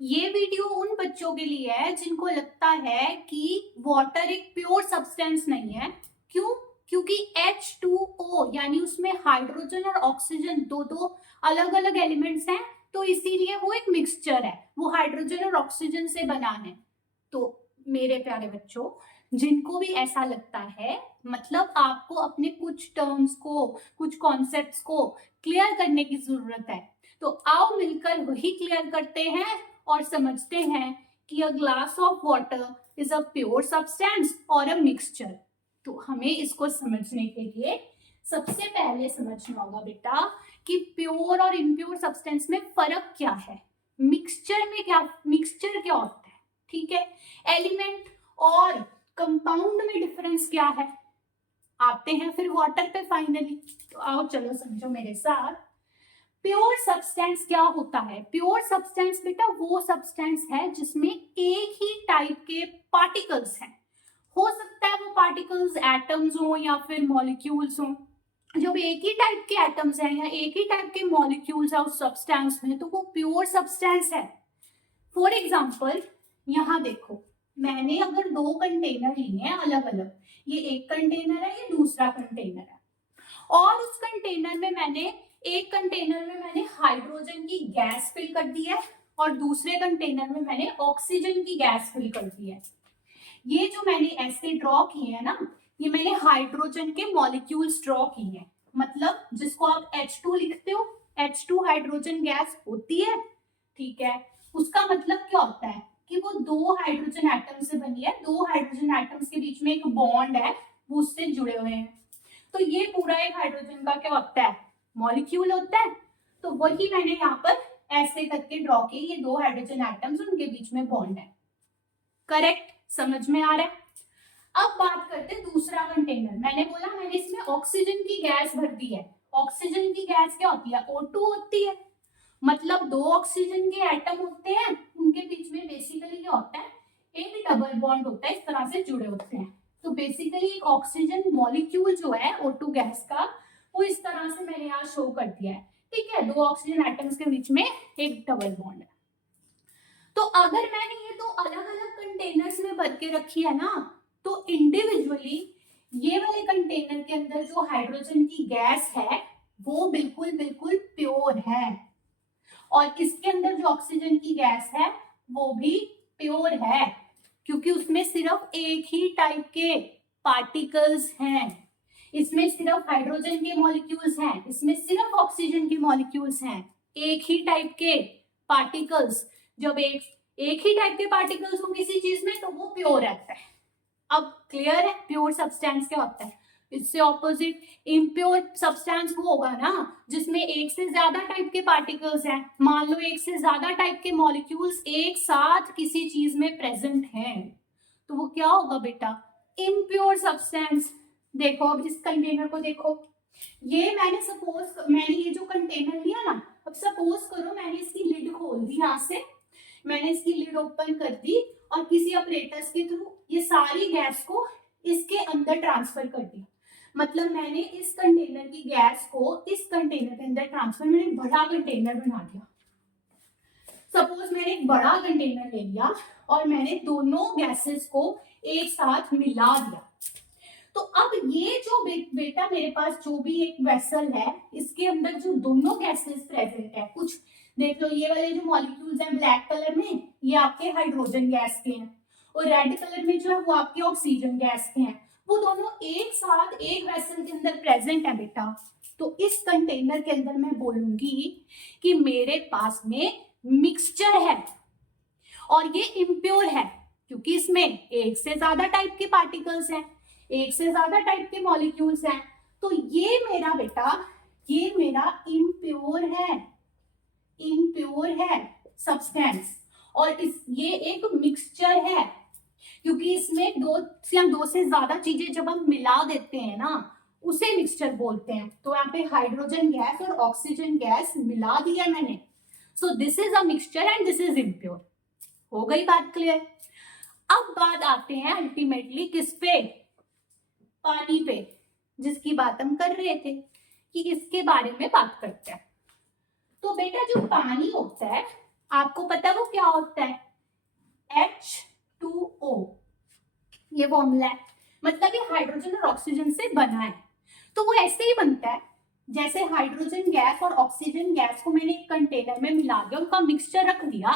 ये वीडियो उन बच्चों के लिए है जिनको लगता है कि वाटर एक प्योर सब्सटेंस नहीं है। क्यों? क्योंकि H2O यानी उसमें हाइड्रोजन और ऑक्सीजन दो दो अलग अलग एलिमेंट्स हैं, तो इसीलिए वो एक मिक्सचर है, वो हाइड्रोजन और ऑक्सीजन से बना है। तो मेरे प्यारे बच्चों, जिनको भी ऐसा लगता है, मतलब आपको अपने कुछ टर्म्स को, कुछ कॉन्सेप्ट्स को क्लियर करने की जरूरत है, तो आओ मिलकर वही क्लियर करते हैं और समझते हैं कि a glass of water is a pure substance और अ मिक्सचर। तो हमें इसको समझने के लिए सबसे पहले समझना होगा बेटा कि प्योर और इम्प्योर सब्सटेंस में फर्क क्या है, मिक्सचर क्या होता है, ठीक है, एलिमेंट और कंपाउंड में डिफरेंस क्या है। आते हैं फिर वाटर पे फाइनली। तो आओ चलो समझो मेरे साथ। प्योर सब्सटेंस क्या होता है? प्योर सब्सटेंस बेटा वो सब्सटेंस है जिसमें एक ही टाइप के पार्टिकल्स हैं। हो सकता है वो पार्टिकल्स एटम्स हो या फिर मॉलिक्यूल्स हो। जब एक ही टाइप के एटम्स हैं या एक ही टाइप के मॉलिक्यूल्स है उस सब्सटेंस में, तो वो प्योर सब्सटेंस है। फॉर एग्जाम्पल, यहाँ देखो, मैंने अगर दो कंटेनर लिए हैं अलग अलग, ये एक कंटेनर है, ये दूसरा कंटेनर है, और उस कंटेनर में मैंने एक कंटेनर में मैंने हाइड्रोजन की गैस फिल कर दी है और दूसरे कंटेनर में मैंने ऑक्सीजन की गैस फिल कर दी है। ये जो मैंने ऐसे ड्रॉ किए हैं ना, ये मैंने हाइड्रोजन के मॉलिक्यूल्स ड्रॉ किए हैं। मतलब जिसको आप H2 लिखते हो, H2 हाइड्रोजन गैस होती है, ठीक है। उसका मतलब क्या होता है कि वो दो हाइड्रोजन एटम से बनी है, दो हाइड्रोजन एटम्स के बीच में एक बॉन्ड है, वो उससे जुड़े हुए हैं। तो ये पूरा एक हाइड्रोजन का क्या होता है? मॉलिक्यूल होता है। तो वही मैंने यहाँ पर ऐसे करके ड्रॉ किए, ये दो हाइड्रोजन एटम्स, उनके बीच में बॉन्ड है। करेक्ट? समझ में आ रहा है? अब बात करते हैं दूसरा कंटेनर। मैंने बोला मैंने इसमें ऑक्सीजन की गैस भर दी है। ऑक्सीजन की गैस क्या होती है? O2 होती है। मतलब दो ऑक्सीजन के एटम होते हैं, उनके बीच में बेसिकली क्या होता है? एक डबल बॉन्ड होता है, इस तरह से जुड़े होते हैं। तो बेसिकली एक ऑक्सीजन मॉलिक्यूल जो है O2 गैस का, वो इस तरह से मैंने यहाँ शो कर दिया है, ठीक है। दो ऑक्सीजन एटम्स के बीच में एक डबल बॉन्ड है। तो अगर मैंने ये दो अलग अलग कंटेनर्स में भर के रखी है ना, तो इंडिविजुअली ये वाले कंटेनर के अंदर जो हाइड्रोजन की गैस है वो बिल्कुल बिल्कुल प्योर है, और इसके अंदर जो ऑक्सीजन की गैस है वो भी प्योर है, क्योंकि उसमें सिर्फ एक ही टाइप के पार्टिकल्स हैं। इसमें सिर्फ हाइड्रोजन के मॉलिक्यूल्स हैं, इसमें सिर्फ ऑक्सीजन के मॉलिक्यूल्स हैं। एक ही टाइप के पार्टिकल्स, जब एक ही टाइप के पार्टिकल्स हो किसी चीज में तो वो प्योर रहता है। अब क्लियर है प्योर सब्सटेंस क्या होता है? इससे ऑपोजिट इम्प्योर सब्सटेंस वो होगा ना जिसमें एक से ज्यादा टाइप के पार्टिकल्स हैं। मान लो एक से ज्यादा टाइप के मॉलिक्यूल्स एक साथ किसी चीज में प्रेजेंट हैं, तो वो क्या होगा बेटा? Impure substance. देखो अब इस कंटेनर को देखो, ये मैंने ये जो कंटेनर लिया ना, अब सपोज करो मैंने इसकी लिड खोल दी, यहाँ से मैंने इसकी लिड ओपन कर दी और किसी ऑपरेटर्स के थ्रू ये सारी गैस को इसके अंदर ट्रांसफर कर दिया। मतलब मैंने इस कंटेनर की गैस को इस कंटेनर के अंदर ट्रांसफर, मैंने बड़ा कंटेनर बना दिया। सपोज मैंने एक बड़ा कंटेनर ले लिया और मैंने दोनों गैसेस को एक साथ मिला दिया। तो अब ये जो बेटा मेरे पास जो भी एक वेसल है, इसके अंदर जो दोनों गैसेस प्रेजेंट है, कुछ देख लो ये वाले जो मॉलिक्यूल्स हैं ब्लैक कलर में, ये आपके हाइड्रोजन गैस के हैं, और रेड कलर में जो है वो आपके ऑक्सीजन गैस के हैं। वो दोनों एक साथ एक वेसल के अंदर प्रेजेंट है बेटा। तो इस कंटेनर के अंदर मैं बोलूंगी कि मेरे पास में मिक्सचर है, और ये इम्प्योर है क्योंकि इसमें एक से ज्यादा टाइप के पार्टिकल्स हैं, एक से ज्यादा टाइप के मॉलिक्यूल्स हैं। तो ये मेरा बेटा, ये मेरा इम्प्योर है सब्सटेंस, और ये एक मिक्सचर है क्योंकि इसमें दो से ज्यादा चीजें जब हम मिला देते हैं ना, उसे मिक्सचर बोलते हैं। तो यहाँ पे हाइड्रोजन गैस और ऑक्सीजन गैस मिला दिया मैंने, सो this is a mixture and this is impure. हो गई बात क्लियर? अब बात आते हैं अल्टीमेटली किस पे? पानी पे, जिसकी बात हम कर रहे थे कि इसके बारे में बात करते हैं। तो बेटा जो पानी होता है, आपको पता है वो क्या होता है? H2O, ये फॉर्मूला है, मतलब ये हाइड्रोजन और ऑक्सीजन से बना है। तो वो ऐसे ही बनता है जैसे हाइड्रोजन गैस और ऑक्सीजन गैस को मैंने एक कंटेनर में मिला दिया, उनका मिक्सचर रख दिया,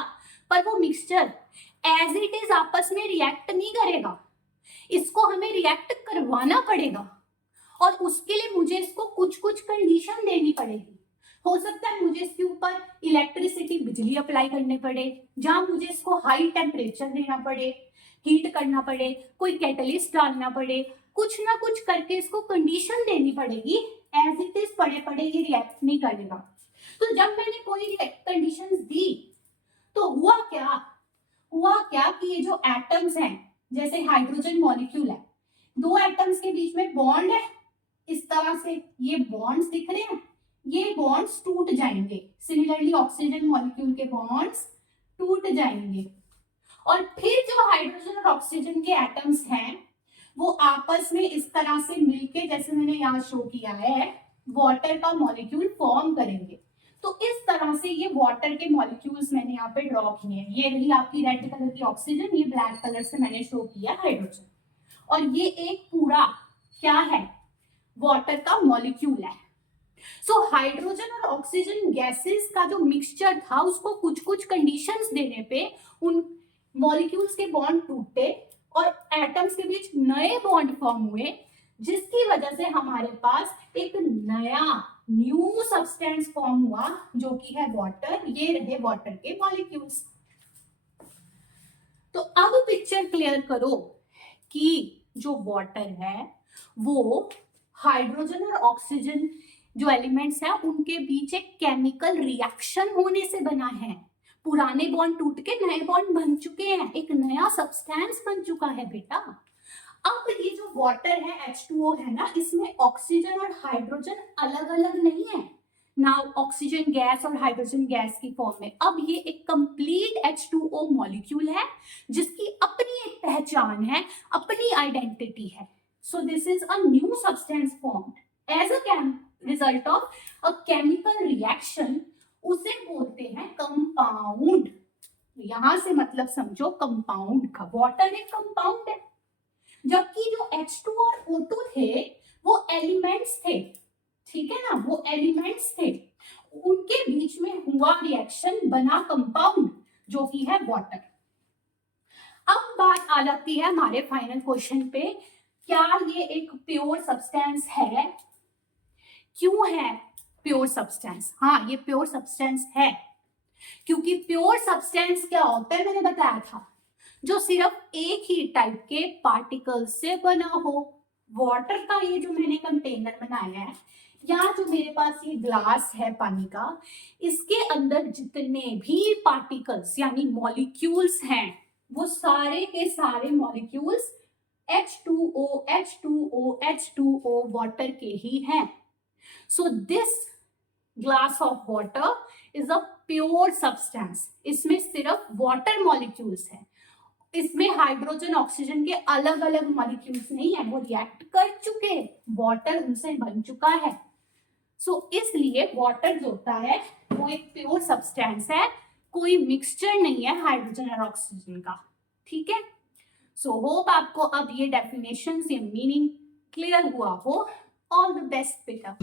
पर वो मिक्सचर एज इट इज आपस में रिएक्ट नहीं करेगा, इसको हमें रिएक्ट करवाना पड़ेगा, और उसके लिए मुझे इसको कुछ कुछ कंडीशन देनी पड़ेगी। हो सकता है मुझे इसके ऊपर इलेक्ट्रिसिटी, बिजली अप्लाई करने पड़े, जहां मुझे इसको हाई टेम्परेचर देना पड़े, हीट करना पड़े, कोई कैटलिस्ट डालना पड़े, कुछ ना कुछ करके इसको कंडीशन देनी पड़ेगी। एज इट इज पड़े पड़े ये रिएक्ट नहीं करेगा। तो जब मैंने कोई कंडीशन दी तो हुआ क्या कि ये जो एटम्स हैं, जैसे हाइड्रोजन मॉलिक्यूल है, दो एटम्स के बीच में बॉन्ड है, इस तरह से ये बॉन्ड्स दिख रहे हैं, ये बॉन्ड्स टूट जाएंगे। सिमिलरली ऑक्सीजन मॉलिक्यूल के बॉन्ड्स टूट जाएंगे, और फिर जो हाइड्रोजन और ऑक्सीजन के एटम्स हैं वो आपस में इस तरह से मिलके, जैसे मैंने यहाँ शो किया है, वाटर का मॉलिक्यूल फॉर्म करेंगे। तो इस तरह से ये वाटर के मॉलिक्यूल्स मैंने यहाँ पे ड्रॉ किए हैं। ये रही आपकी रेड कलर की ऑक्सीजन, ये ब्लैक कलर से मैंने शो किया हाइड्रोजन, और ये एक पूरा क्या है? वाटर का मॉलिक्यूल है। सो हाइड्रोजन और ऑक्सीजन गैसेस का जो मिक्सचर था, उसको कुछ कुछ कंडीशंस देने पे उन मॉलिक्यूल्स के बॉन्ड टूटे और एटम्स के बीच नए बॉन्ड फॉर्म हुए, जिसकी वजह से हमारे पास एक नया न्यू सब्सटेंस फॉर्म हुआ, जो कि है वाटर। ये रहे वाटर के मॉलिक्यूल्स। तो अब पिक्चर क्लियर करो कि जो वाटर है वो हाइड्रोजन और ऑक्सीजन जो एलिमेंट्स हैं उनके बीच एक केमिकल रिएक्शन होने से बना है। पुराने बॉन्ड टूट के नए बॉन्ड बन चुके हैं, एक नया सब्सटेंस बन चुका है बेटा। अब ये जो वाटर है H2O है ना, इसमें ऑक्सीजन और हाइड्रोजन अलग अलग नहीं है ना, ऑक्सीजन गैस और हाइड्रोजन गैस की फॉर्म में। अब ये एक कंप्लीट H2O मॉलिक्यूल है जिसकी अपनी एक पहचान है, अपनी आइडेंटिटी है। So this is a new substance formed as a result of a chemical reaction. उसे बोलते हैं कंपाउंड। यहां से मतलब समझो कंपाउंड का, वाटर एक कंपाउंड है, जबकि जो H2 और O2 थे वो एलिमेंट्स थे, ठीक है ना, वो एलिमेंट्स थे, उनके बीच में हुआ रिएक्शन, बना कंपाउंड जो कि है वाटर। अब बात आ जाती है हमारे फाइनल क्वेश्चन पे, क्या ये एक प्योर सब्सटेंस है? क्यों है प्योर सब्सटेंस? हाँ, ये प्योर सब्सटेंस है, क्योंकि प्योर सब्सटेंस क्या होता है मैंने बताया था, जो सिर्फ एक ही टाइप के पार्टिकल से बना हो। वाटर का ये जो मैंने कंटेनर बनाया है, या जो मेरे पास ये ग्लास है पानी का, इसके अंदर जितने भी पार्टिकल्स यानी मॉलिक्यूल्स हैं, वो सारे के सारे molecules H2O H2O H2O water के ही हैं। So this glass of water is a pure substance. इसमें सिर्फ वाटर मॉलिक्यूल्स हैं, इसमें हाइड्रोजन ऑक्सीजन के अलग अलग मॉलिक्यूल्स नहीं है, वो रिएक्ट कर चुके, वाटर उनसे बन चुका है। सो इसलिए वाटर जो होता है वो एक प्योर सब्सटेंस है, कोई मिक्सचर नहीं है हाइड्रोजन और ऑक्सीजन का, ठीक है। सो होप आपको अब ये डेफिनेशन, ये मीनिंग क्लियर हुआ हो। ऑल द बेस्ट बेटा।